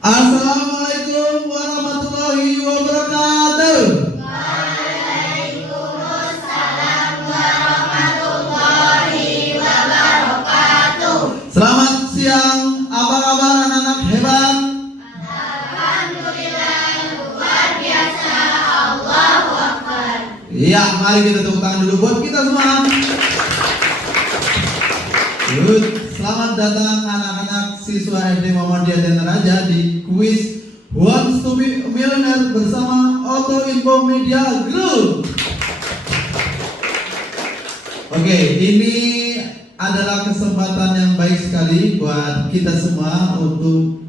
Assalamualaikum warahmatullahi wabarakatuh. Waalaikumsalam warahmatullahi wabarakatuh. Selamat siang, apa kabar anak-anak hebat? Alhamdulillah, luar biasa. Allahu Akbar. Iya, mari kita tepuk tangan dulu buat kita semua. Good. Selamat datang anak-anak siswa SD Muhammadiyah Dana Raja di kuis Who Wants to be a Millionaire bersama Auto Info Media Group. Oke, ini adalah kesempatan yang baik sekali buat kita semua untuk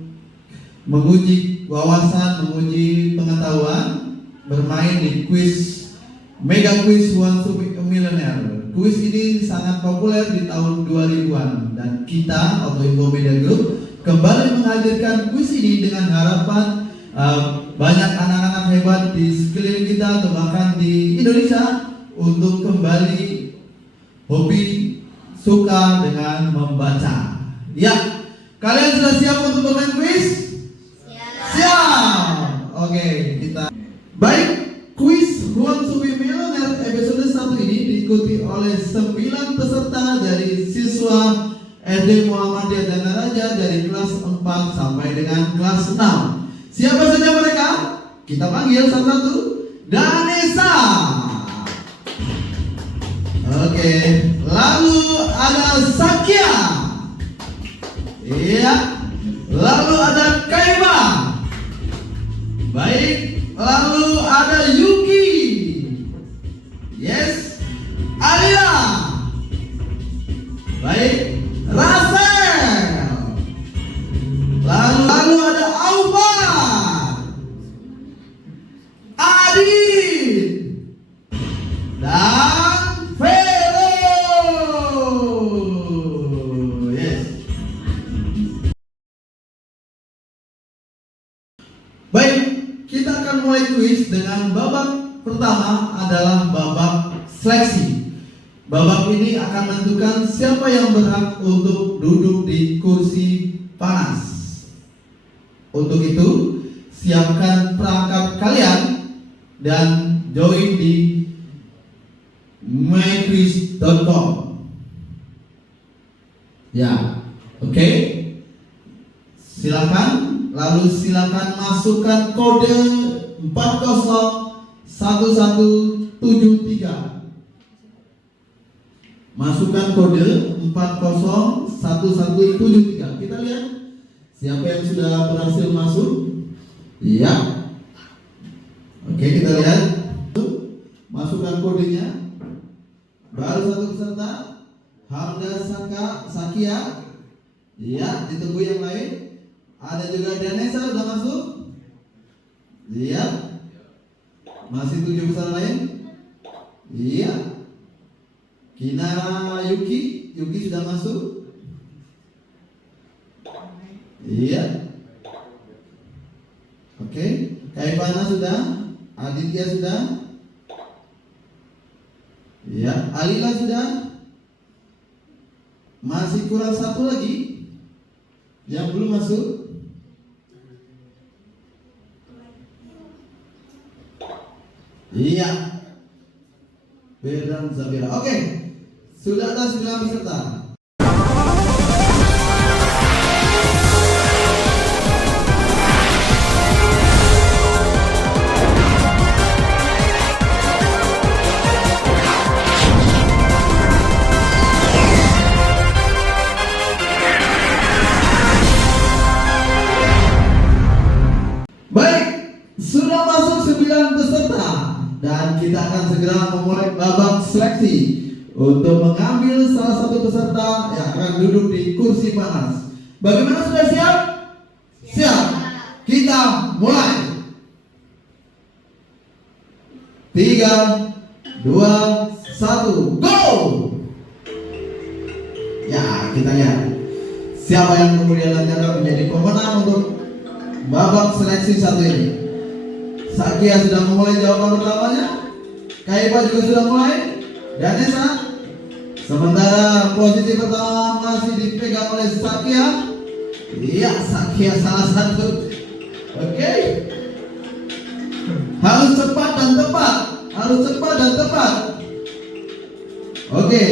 menguji wawasan, menguji pengetahuan, bermain di kuis Mega Quiz Who Wants to be a Millionaire. Kuis ini sangat populer di tahun 2000-an dan kita Auto Info Media Group kembali menghadirkan kuis ini dengan harapan banyak anak-anak hebat di sekeliling kita atau bahkan di Indonesia untuk kembali hobi suka dengan membaca. Ya, kalian sudah siap untuk bermain kuis? Siap. Oke, kita baik. Kuis Who Wants to be Millionaire episode 1 ini diikuti oleh 9 peserta dari siswa SD Muhammadiyah Dana Raja dari kelas 4 sampai dengan kelas 6. Siapa saja mereka? Kita panggil satu-satu. Danesa. Oke, lalu ada Sakia. Iya. Lalu ada Kaiba. Baik. Lalu ada Yuki. Yes. Alia. Baik. Rasel. Lalu ada Aufa. Adit. Dan Vero. Yes. Baik. Kita akan mulai kuis dengan babak pertama adalah babak seleksi. Babak ini akan menentukan siapa yang berhak untuk duduk di kursi panas. Untuk itu, siapkan perangkat kalian dan join di myquiz.com. Ya, oke. Silakan. Lalu silakan masukkan kode 401173. Masukkan kode 401173. Kita lihat siapa yang sudah berhasil masuk. Iya. Oke, kita lihat. Masukkan kodenya. Baru satu peserta. Hamda Sakia. Iya, ditunggu yang lain. Ada juga Danesa sudah masuk. Iya. Masih 7 peserta lain. Iya. Kinara Yuki sudah masuk. Iya. Oke. Kaivana sudah. Aditya sudah. Iya. Alila sudah. Masih kurang satu lagi yang belum masuk. Iya. Beran Zabira. Oke. Sudah ada 9 peserta. Baik, sudah masuk 9 peserta. Dan kita akan segera memulai babak seleksi untuk mengambil salah satu peserta yang akan duduk di kursi panas. Bagaimana, sudah siap? Siap. Kita mulai. 3, 2, 1, go! Ya, kita lihat siapa yang kemudian nanti akan menjadi pemenang untuk babak seleksi satu ini. Sakia sudah memulai jawaban pertamanya. Kaiba juga sudah mulai. Danesa. Sementara posisi pertama masih dipegang oleh Sakia. Iya, Sakia salah satu Oke? Harus cepat dan tepat. Harus cepat dan tepat. Oke,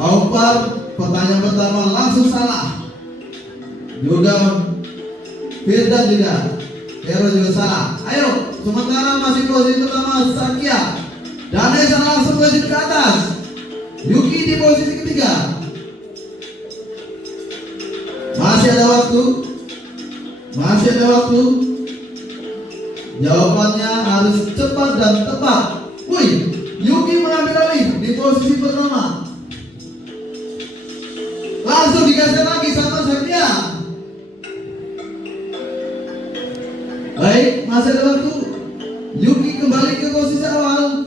Aupar pertanyaan pertama langsung salah. Juga Firdan juga. Hero juga salah. Ayo, sementara masih posisi pertama Sakia. Danesa langsung posisi ke atas. Yuki di posisi ketiga. Masih ada waktu. Masih ada waktu. Jawabannya harus cepat dan tepat. Wih, Yuki mengambil alih di posisi pertama. Langsung digeser lagi sama Sakia. Baik, masih ada waktu. Yuki kembali ke posisi awal.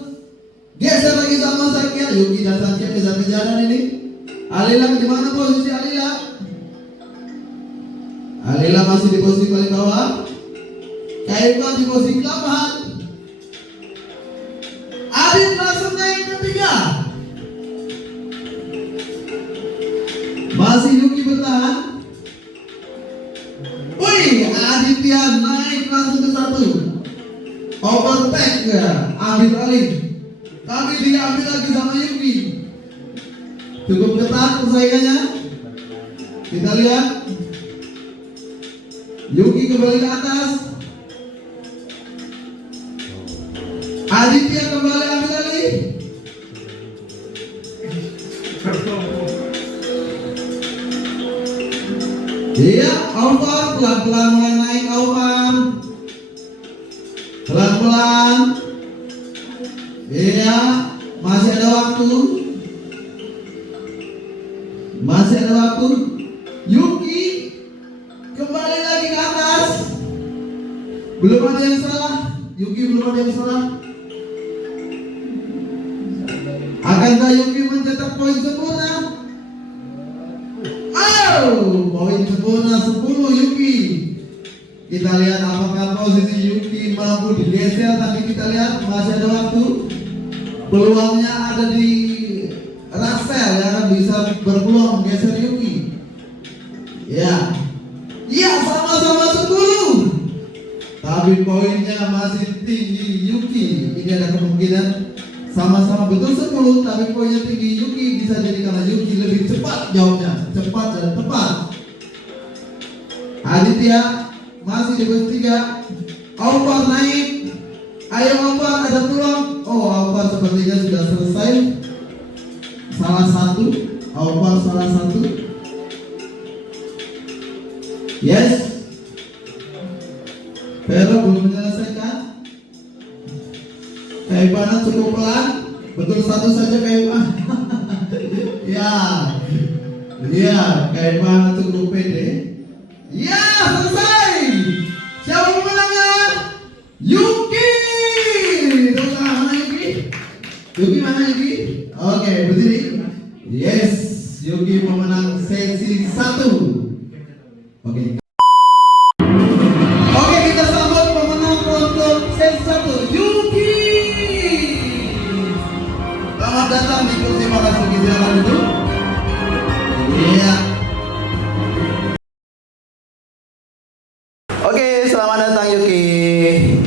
Geser lagi sama Sakia. Yuki dan Sakia kejar-kejaran ini. Alila di mana posisi Alila? Alila masih di posisi paling bawah. Kaipan di posisi ke-8. Arif langsung naik ke 3. Masih Yuki bertahan. Wih, Aditya naik langsung ke 1. Overtake ya, ambil alih. Tapi diambil lagi sama Yuki. Cukup ketat persaingannya. Kita lihat. Yuki kembali ke atas. Aditya kembali ambil alih. Iya, Aupar pelan-pelan mulai naik. Aupar pelan-pelan. Iya, masih ada waktu. Masih ada waktu. Yuki kembali lagi ke atas. Belum ada yang salah. Yuki belum ada yang salah. Akankah Yuki mencetak poin sempurna? Poin sempurna 10 Yuki. Kita lihat apakah posisi Yuki mampu digeser. Tapi kita lihat masih ada waktu. Peluangnya ada di Rasel ya, bisa berpeluang geser Yuki. Ya, ya sama-sama 10. Tapi poinnya masih tinggi Yuki. Ini ada kemungkinan sama-sama betul 10, tapi poinnya tinggi Yuki. Bisa jadi karena Yuki lebih cepat jawabnya, cepat dan tepat. Aditya masih di posisi 3. Aupar naik. Ayo Aupar, ada peluang. Oh, Aupar sepertinya sudah selesai. Salah satu. Aupar salah satu. Yes. Pero belum menyelesaikan. Kaipanan cukup pelan. Betul satu saja Kaipan. Ya. Ya, Kaipanan cukup pede. Ya, selesai. Siapa pemenangnya? Yuki. Tengah mana Yuki? Yuki mana Yuki? Oke, berdiri. Yes, Yuki pemenang sesi 1. Oke. Oke, kita sambut pemenang untuk sesi 1, Yuki. Selamat datang di kursi makasih Yuki, silakan duduk. Iya. Oke, selamat datang Yuki.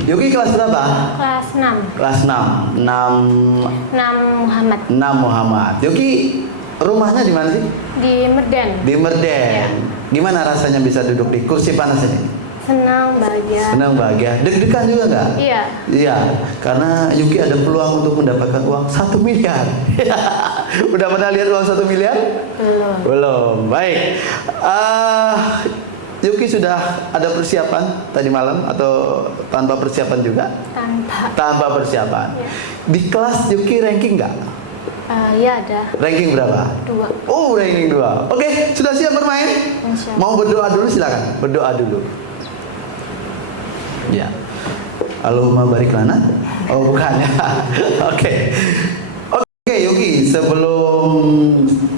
Yuki kelas berapa? Kelas 6. Kelas 6. 6 Muhammad. 6 Muhammad. Yuki, rumahnya di mana sih? Di Merden. Di Merden. Iya. Gimana rasanya bisa duduk di kursi panas ini? Senang, bahagia. Senang, bahagia. Deg-degan juga nggak? Iya. Iya, karena Yuki ada peluang untuk mendapatkan uang 1 miliar. Udah pernah lihat uang 1 miliar? Belum. Belum. Baik. Yuki sudah ada persiapan tadi malam atau tanpa persiapan juga? Tanpa. Tanpa persiapan. Iya. Di kelas Yuki ranking nggak? Iya ada. Ranking berapa? 2. Oh, ranking 2. Oke, sudah siap bermain? Insya Allah. Mau berdoa dulu silakan. Berdoa dulu. Ya. Allahumma barik lana. Oh, bukan ya. Oke. Oke, Yuki, sebelum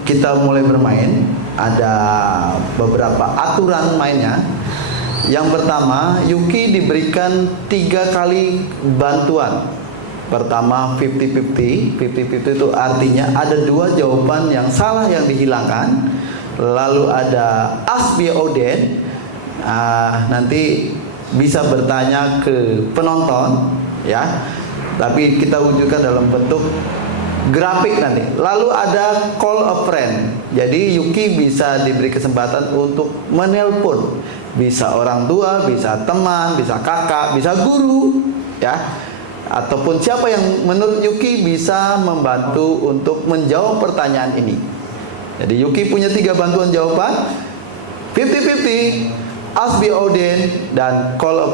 kita mulai bermain, ada beberapa aturan mainnya. Yang pertama, Yuki diberikan 3 kali bantuan. Pertama 50-50. 50-50 itu artinya ada 2 jawaban yang salah yang dihilangkan. Lalu ada ask via Oden. Nanti bisa bertanya ke penonton, ya. Tapi kita wujudkan dalam bentuk grafik nanti. Lalu ada call a friend. Jadi Yuki bisa diberi kesempatan untuk menelpon. Bisa orang tua, bisa teman, bisa kakak, bisa guru, ya. Ataupun siapa yang menurut Yuki bisa membantu untuk menjawab pertanyaan ini. Jadi Yuki punya 3 bantuan jawaban: 50-50, ask the audience, dan call a.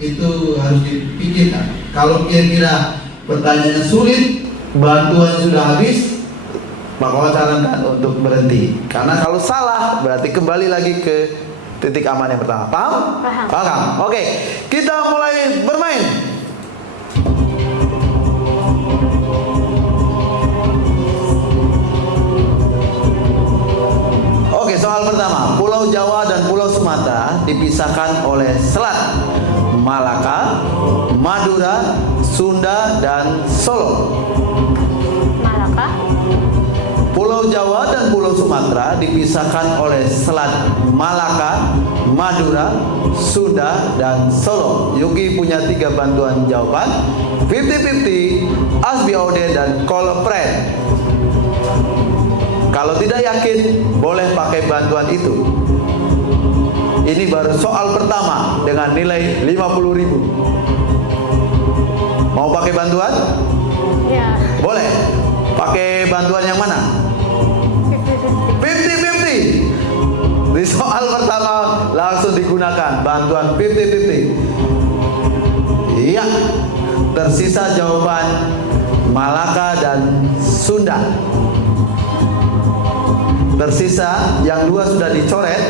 Itu harus dipikirkan. Kalau kira-kira pertanyaannya sulit, bantuan sudah habis, maka sarankan untuk berhenti. Karena kalau salah, berarti kembali lagi ke titik aman yang pertama. Paham? Paham. Paham. Oke, kita mulai bermain. Oke, soal pertama. Pulau Jawa dan Pulau Sumatera dipisahkan oleh selat Malaka, Madura, Sunda, dan Solo. Malaka. Pulau Jawa dan Pulau Sumatera dipisahkan oleh selat Malaka, Madura, Sunda, dan Solo. Yuki punya 3 bantuan jawaban: 50-50, ask the audience, dan call a friend. Kalau tidak yakin, boleh pakai bantuan itu. Ini baru soal pertama dengan nilai 50.000. Mau pakai bantuan? Ya. Boleh. Pakai bantuan yang mana? 50-50. Di soal pertama langsung digunakan bantuan 50-50. Iya. Tersisa jawaban Malaka dan Sunda. Tersisa yang 2 sudah dicoret.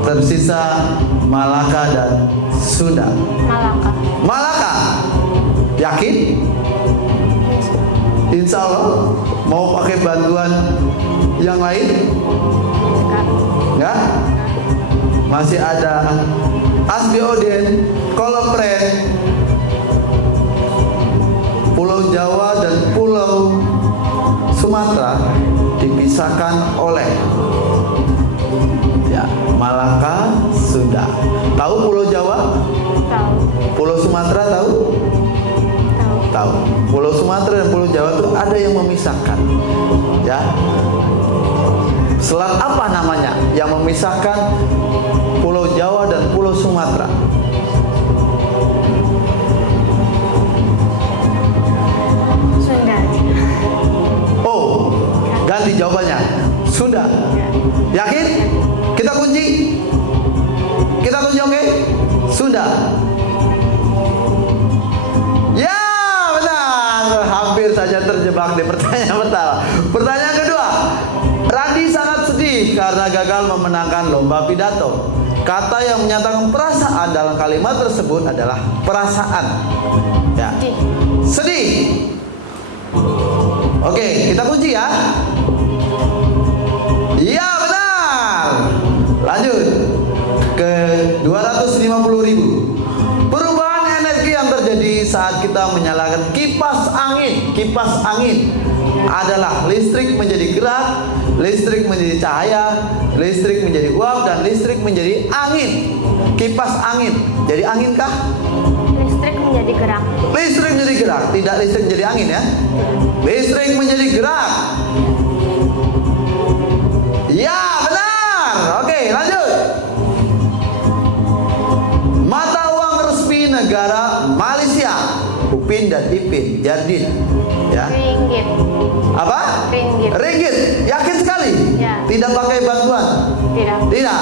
Tersisa Malaka dan Sunda. Malaka. Malaka. Yakin? Insya Allah. Mau pakai bantuan yang lain? Enggak? Masih ada ask the audience, call a friend. Pulau Jawa dan Pulau Sumatera dipisahkan oleh, ya, Malaka, Sunda. Tahu Pulau Jawa? Tahu. Pulau Sumatera tahu? Tahu. Tahu. Pulau Sumatera dan Pulau Jawa itu ada yang memisahkan, ya. Selat apa namanya yang memisahkan Pulau Jawa dan Pulau Sumatera? Sunda. Oh, ganti jawabannya. Sudah. Yakin? Kita kunci? Kita kunci, oke? Sudah. Ya, benar. Hampir saja terjebak di pertanyaan pertama. Pertanyaan kedua. Randi sangat sedih karena gagal memenangkan lomba pidato. Kata yang menyatakan perasaan dalam kalimat tersebut adalah perasaan. Ya. Sedih. Oke, kita kunci ya. Iya, benar. Lanjut ke 250.000. Perubahan energi yang terjadi saat kita menyalakan kipas angin. Kipas angin adalah listrik menjadi gerak, listrik menjadi cahaya, listrik menjadi uap, dan listrik menjadi angin. Kipas angin jadi angin kah? Listrik menjadi gerak. Listrik menjadi gerak, tidak listrik menjadi angin ya. Listrik menjadi gerak. Ya, benar. Oke, lanjut. Mata uang resmi negara Malaysia. Upin dan Ipin, Jardin. Ya. Ringgit. Apa? Ringgit. Ringgit. Yakin sekali? Ya. Tidak pakai bantuan? Tidak. Tidak.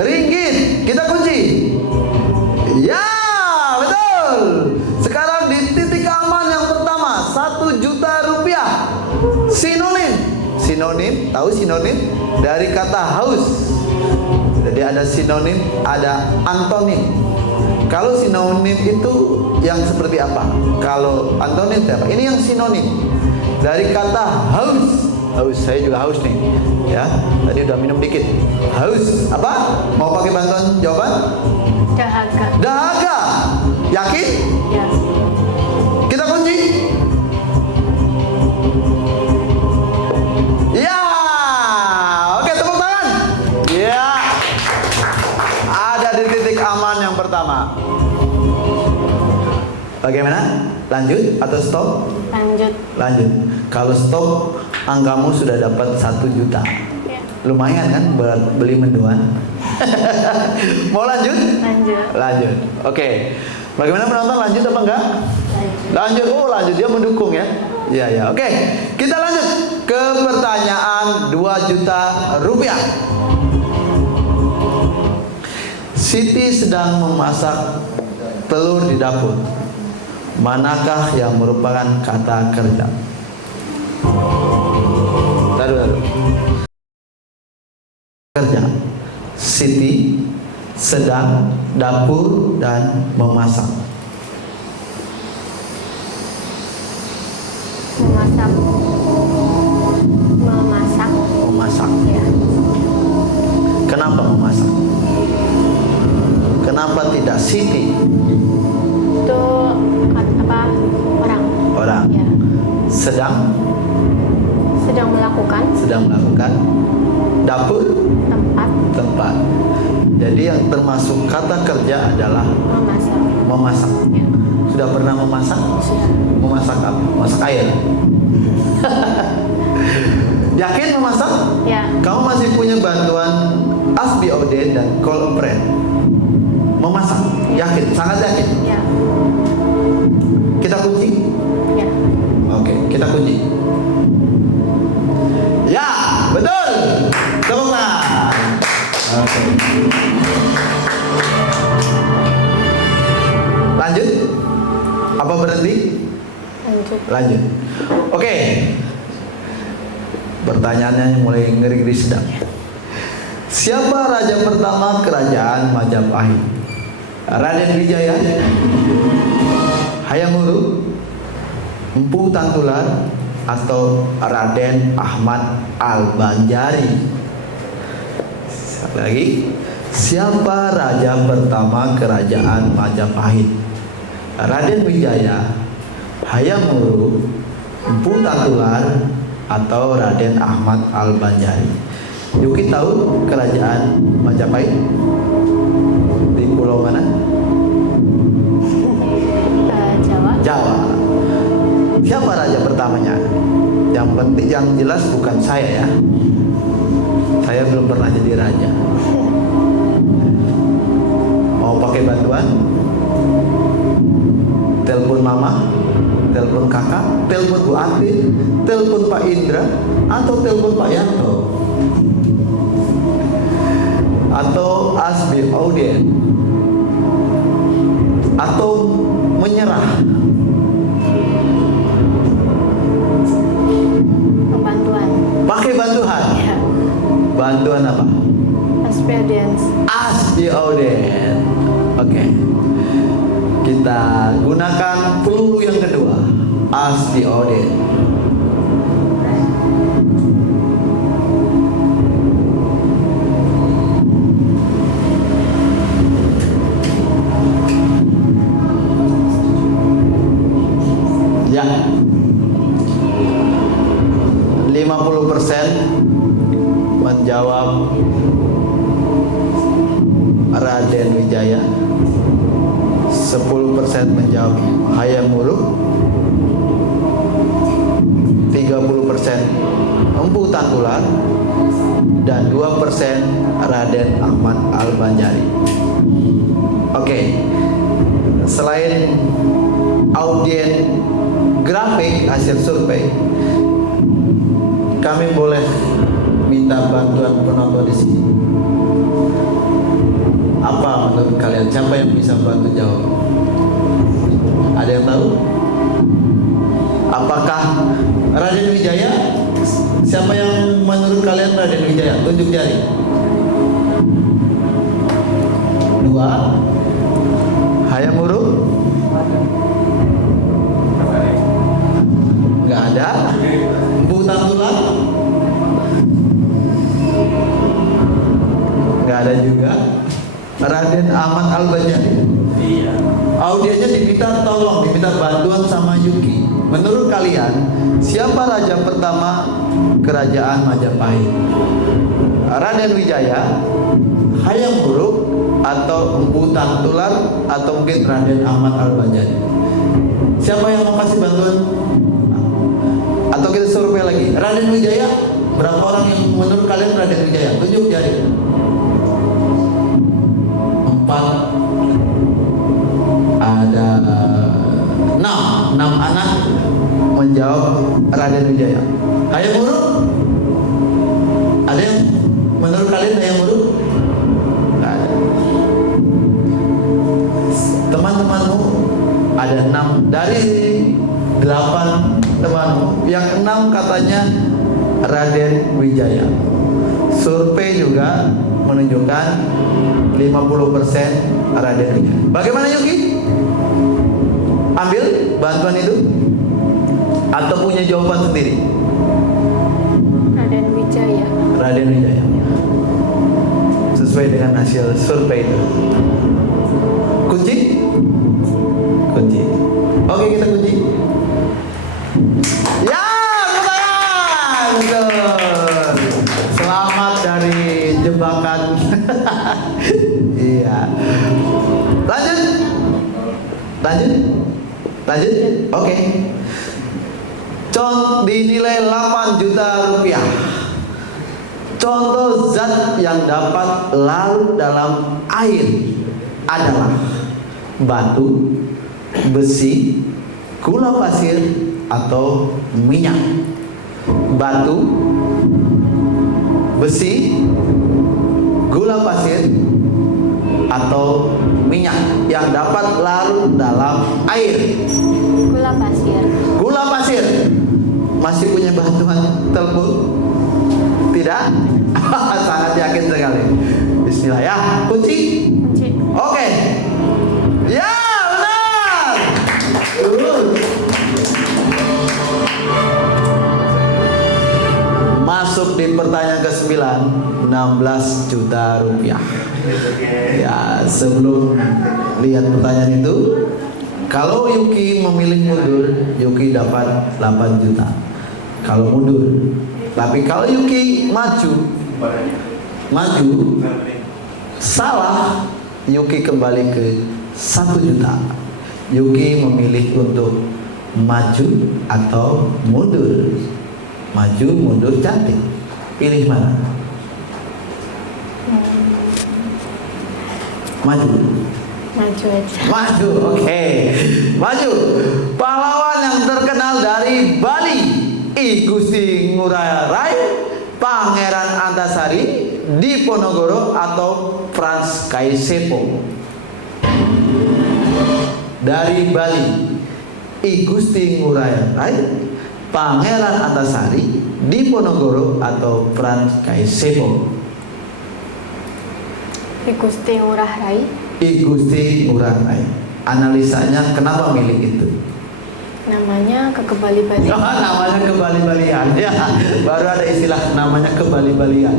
Ringgit. Kita kunci. Ya, betul. Sekarang di titik aman yang pertama, 1 juta rupiah. Sinonim. Sinonim, tahu sinonim? Dari kata haus. Jadi ada sinonim, ada antonim. Kalau sinonim itu yang seperti apa? Kalau antonim itu apa? Ini yang sinonim. Dari kata haus. Haus, saya juga haus nih. Ya, tadi udah minum dikit. Haus. Apa? Mau pakai bantuan jawaban? Dahaga. Dahaga. Yakin? Ya. Kita kunci. Ya, oke, tepuk tangan. Ya, titik aman yang pertama. Bagaimana? Lanjut atau stop? Lanjut. Lanjut. Kalau stop, angkamu sudah dapat 1 juta. Ya. Lumayan kan buat beli mendoan. Mau lanjut? Lanjut. Lanjut. Oke. Bagaimana penonton, lanjut apa enggak? Lanjut. Oh, lanjut, dia mendukung ya. Iya, ya. Oke. Kita lanjut ke pertanyaan 2 juta rupiah. Siti sedang memasak telur di dapur. Manakah yang merupakan kata kerja? Taruh. Kerja. Siti sedang dapur dan memasak. Memasak. Memasak. Memasak. Ya. Kenapa memasak? Kenapa tidak Siti? Itu apa? Orang. Orang. Ya. Sedang Sedang melakukan dapur tempat Jadi yang termasuk kata kerja adalah memasak. memasak. Ya. Sudah pernah memasak? Sudah. Memasak apa? Masak air. Yakin memasak? Ya. Kamu masih punya bantuan Asbi Oden dan Call a Friend. Memasak? Yakin? Sangat yakin? Ya. Kita kunci? Ya. Oke, kita kunci. Ya, betul. Tepuk tangan. Oke. Lanjut? Apa berhenti? Lanjut. Lanjut. Oke. Pertanyaannya mulai ngeri-ngeri sedang. Siapa raja pertama kerajaan Majapahit? Raden Wijaya, Hayam Wuruk, Empu Tangtular, atau Raden Ahmad Al-Banjari? Sekali lagi, siapa raja pertama kerajaan Majapahit? Raden Wijaya, Hayam Wuruk, Empu Tangtular, atau Raden Ahmad Al-Banjari? Yuki tahu kerajaan Majapahit di pulau mana? Jawa. Jawa. Siapa raja pertamanya? Yang penting, yang jelas bukan saya ya. Saya belum pernah jadi raja. Mau pakai bantuan? Telepon mama, telepon kakak, telepon Bu Atin, telepon Pak Indra, atau telepon Pak Yanto, atau Asbi Audien, atau menyerah? Bantuan. Pakai bantuan. Ya. Bantuan apa? Experience. Asbi Audien. Oke. Kita gunakan peluru yang kedua. Asbi Audien. Ya. 50% menjawab Raden Wijaya, 10% menjawab Hayam Wuruk, 30% Empu Tangtular, dan 2% Raden Ahmad Al-Banjari. Oke. Selain audien grafik hasil survei, kami boleh minta bantuan penonton di sini. Apa menurut kalian? Siapa yang bisa bantu jawab? Ada yang tahu? Apakah Raden Wijaya? Siapa yang menurut kalian Raden Wijaya? Tunjuk jari. 2. Hayam Wuruk? Nggak ada. Empu Tangtular? Nggak ada juga. Raden Ahmad Al-Banjari? Iya. Audiennya diminta bantuan sama Yuki. Menurut kalian, siapa raja pertama kerajaan Majapahit? Raden Wijaya, Hayam Wuruk, atau Empu Tantular, atau mungkin Raden Ahmad Al-Bajali? Siapa yang mau kasih bantuan? Atau kita survei lagi. Raden Wijaya, berapa orang yang menurut kalian Raden Wijaya? Tunjuk jari. 4. Ada 6 anak menjawab Raden Wijaya. Hayam Wuruk? Ada yang menurut kalian Hayam Wuruk? Nggak ada. Teman-temanmu ada 6 dari 8 temanmu, yang 6 katanya Raden Wijaya. Survei juga menunjukkan 50% Raden Wijaya. Bagaimana Yuki? Ambil bantuan itu atau punya jawaban sendiri? Raden Wijaya. Raden Wijaya. Sesuai dengan hasil survei itu. Kunci? Kunci. Oke, kita kunci. Ya, lumayan. Betul. Selamat dari jebakan. Iya. Lanjut. Oke. Dinilai 8 juta rupiah. Contoh zat yang dapat larut dalam air adalah batu, besi, gula pasir, atau minyak. Batu, besi, gula pasir, atau minyak yang dapat larut dalam air. Gula pasir. Gula pasir. Masih punya bantuan telepon? Tidak? Sangat yakin sekali. Bismillah ya. Kunci. Oke. Ya, benar. Masuk di pertanyaan ke-9, 16 juta rupiah. Ya, sebelum lihat pertanyaan itu, kalau Yuki memilih mundur, Yuki dapat 8 juta. Kalau mundur. Tapi kalau Yuki maju, salah, Yuki kembali ke 1 juta. Yuki memilih untuk maju atau mundur. Maju, mundur, cantik. Pilih mana? Maju. Maju aja. Maju, oke. Maju. Pahlawan yang terkenal dari Bali, I Gusti Ngurah Rai, Pangeran Antasari, Diponegoro, atau Frans Kaisepo. Dari Bali, I Gusti Ngurah Rai, Pangeran Antasari, Diponegoro, atau Frans Kaisepo. I Gusti Ngurah Rai. I Gusti Ngurah Rai. Analisanya kenapa milih itu? Namanya kebali-balian. Oh, namanya kebali-balian. Ya, baru ada istilah namanya kebali-balian.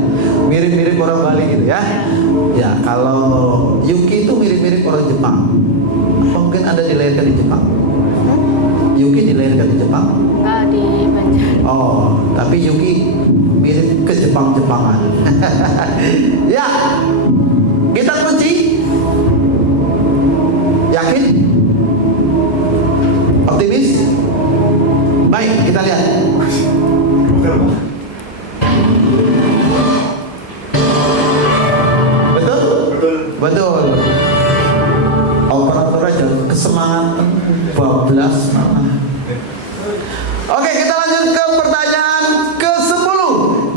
Mirip-mirip orang Bali gitu ya. Ya, kalau Yuki itu mirip-mirip orang Jepang. Apa mungkin Anda dilahirkan di Jepang? Yuki dilahirkan di Jepang? Enggak, di Banjar. Oh, tapi Yuki mirip ke Jepang-Jepangan. Ya, kita kunci. Yakin? Optimis? Baik, kita lihat. Betul? Betul. Operator aja kesemangat bablas. Oke, kita lanjut ke pertanyaan ke-10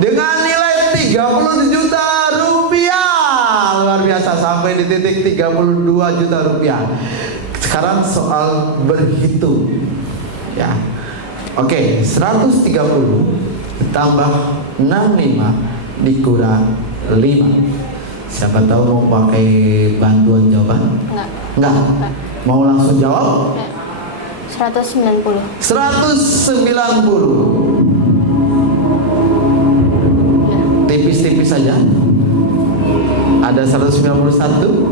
dengan nilai 30 juta rupiah. Luar biasa, sampai di titik 32 juta rupiah. Sekarang soal berhitung. Ya. Oke, 130 tambah 65 dikurang 5. Siapa tahu mau pakai bantuan jawaban? Enggak. Enggak. Mau langsung jawab? Ya. 190. 190. Ya. Tipis-tipis saja. Ada 191,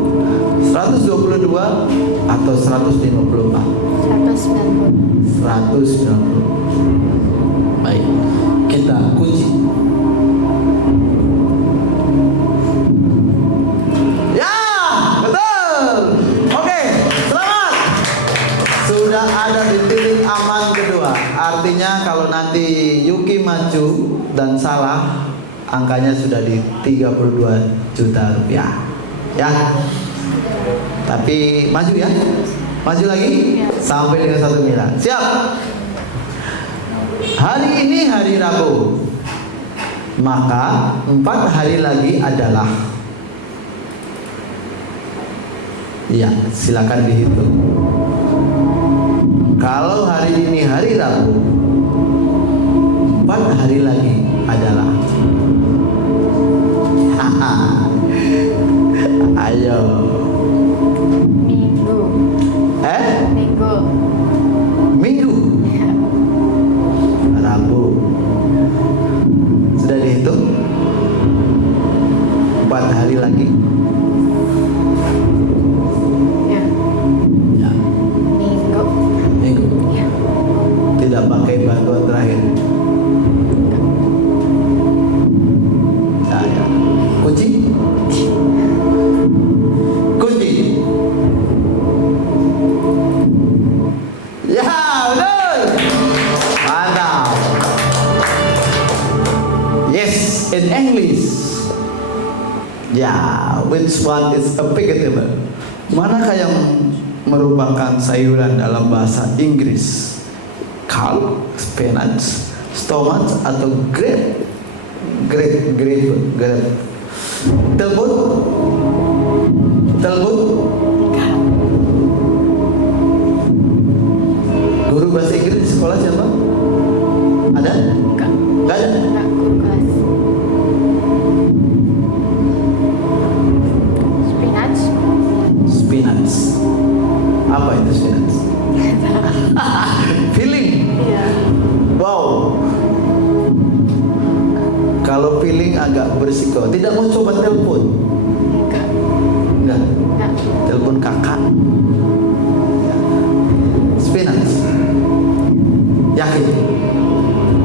122, atau 154. 190. 190. Baik, kita kunci. Ya, kalau nanti Yuki maju dan salah, angkanya sudah di 32 juta rupiah. Ya. Tapi maju ya. Maju lagi sampai dengan 1 miliar. Siap? Hari ini hari Rabu. Maka 4 hari lagi adalah, ya, silakan dihitung. Kalau hari ini hari Rabu, 4 hari lagi adalah ayo. Minggu. Minggu. Minggu. Ya. Rabu. Sudah dihitung? 4 hari lagi. Ya. Ya. Minggu. Minggu. Ya. Tidak pakai bantuan terakhir. Ya, ya. Kunci? Kunci. Ya, betul. Mantap. Yes, in English. Ya, which one is a vegetable? Manakah yang merupakan sayuran dalam bahasa Inggris? Kale, spinach, stomach, atau grape? Grape. Telpon? Guru bahasa Inggris di sekolah siapa? Ada? Enggak. Enggak ada? Enggak guru kelas. Spinach. Spinach. Apa itu spinach? Feeling. Iya. Wow. Kalau feeling agak berisiko. Tidak mau coba telepon? Enggak. Enggak. Enggak. Telepon kakak. Spinach. Yakin?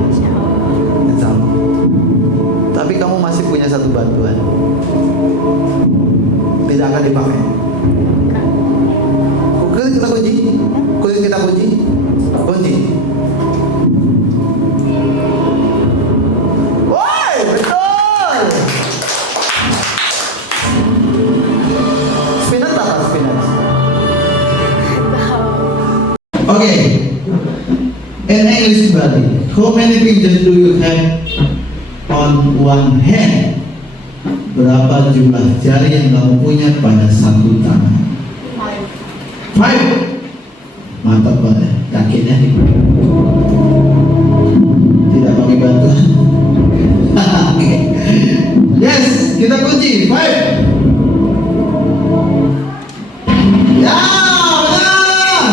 Insya Allah. Insya Allah. Tapi kamu masih punya satu bantuan. Tidak akan dipakai. Enggak. Kita kunci. Kunci. Woi, betul. Spinach apa spinach? Tahu. Okay. In English kembali. How many fingers do you have on one hand? Berapa jumlah jari yang kamu punya pada satu tangan? 5. Mantap banget. Yakin ya? Tidak pakai bantuan. Okay. Yes, kita kunci 5. Ya, benar.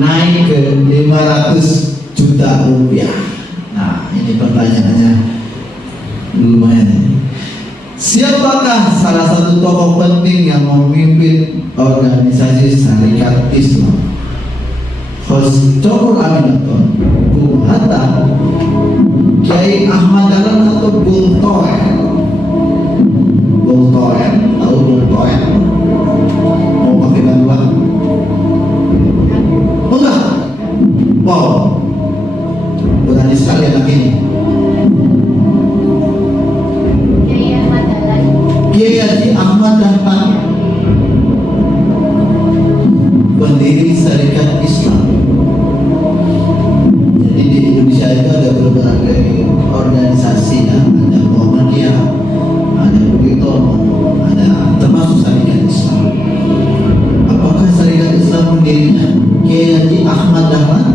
Naik ke 500 juta rupiah. Nah, ini pertanyaannya lumayan. Siapakah salah satu tokoh penting yang memimpin organisasi Syarikat Islam? Dr. Aminaton, Bung Hatta, Kiai Ahmad Dahlan, atau Bung Toel? Bung Toel, tahu Bung Toel? Mau pakai bantuan? Enggak. Wow, berani sekali anak ini. Kiai Ahmad Dahlan. Kiai Haji Ahmad Dahlan, pendiri Syarikat Islam. Jadi di Indonesia itu ada berbagai organisasi ya, ada Muhammadiyah, ada Bukito, ada termasuk Syarikat Islam. Apakah Syarikat Islam pendirinya Kiai Haji Ahmad Dahlan?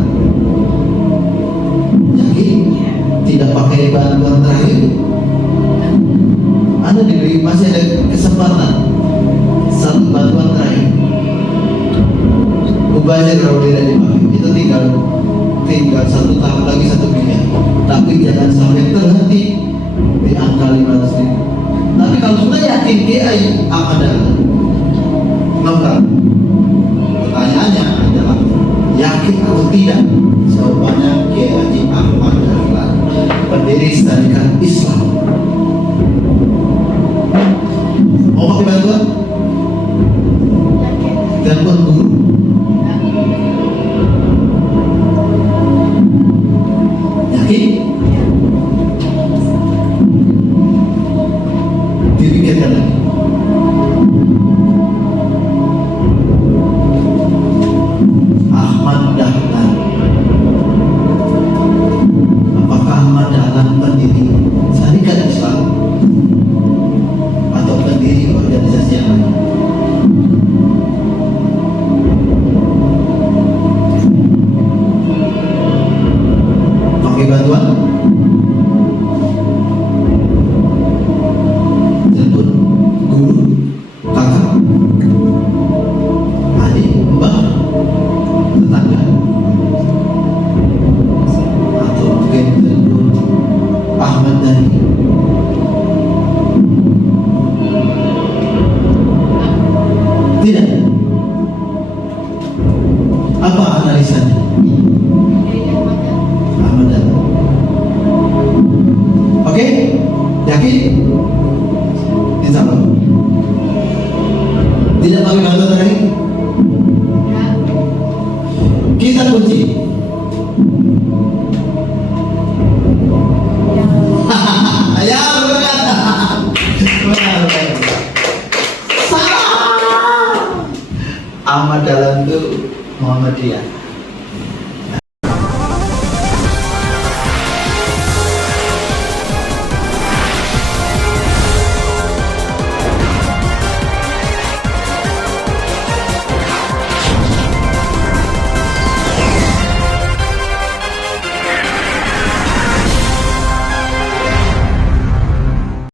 Yakin? Tidak pakai bantuan terakhir? Ada diberi, masih ada kesempatan satu bantuan terakhir. Mubazir kalau tidak dipakai itu tinggal 1 tahun lagi 1 miliar. Tapi jangan sampai terhenti di angka 500.000. Tapi kalau sudah yakin Kiai Ahmad Dahlan, maka pertanyaannya adalah yakin atau tidak? Jawabannya Kiai Haji Ahmad Dahlan, pendiri Syarikat Islam. Mau pakai bantuan? Yakin. Telepon guru. Syarikat Islam atau pendiri organisasi yang lain? Pakai bantuan? Telepon guru, kakak, adik, mbak, tetangga, atau mungkin telepon Ahmad Dhani. Tidak. Apa analisanya? Ahmad Dhani. Oke? Yakin? Insya Allah. Tidak pakai bantuan lagi? Kita kunci. Ya, benar. Benar. Salah. Ahmad Dahlan itu Muhammadiyah.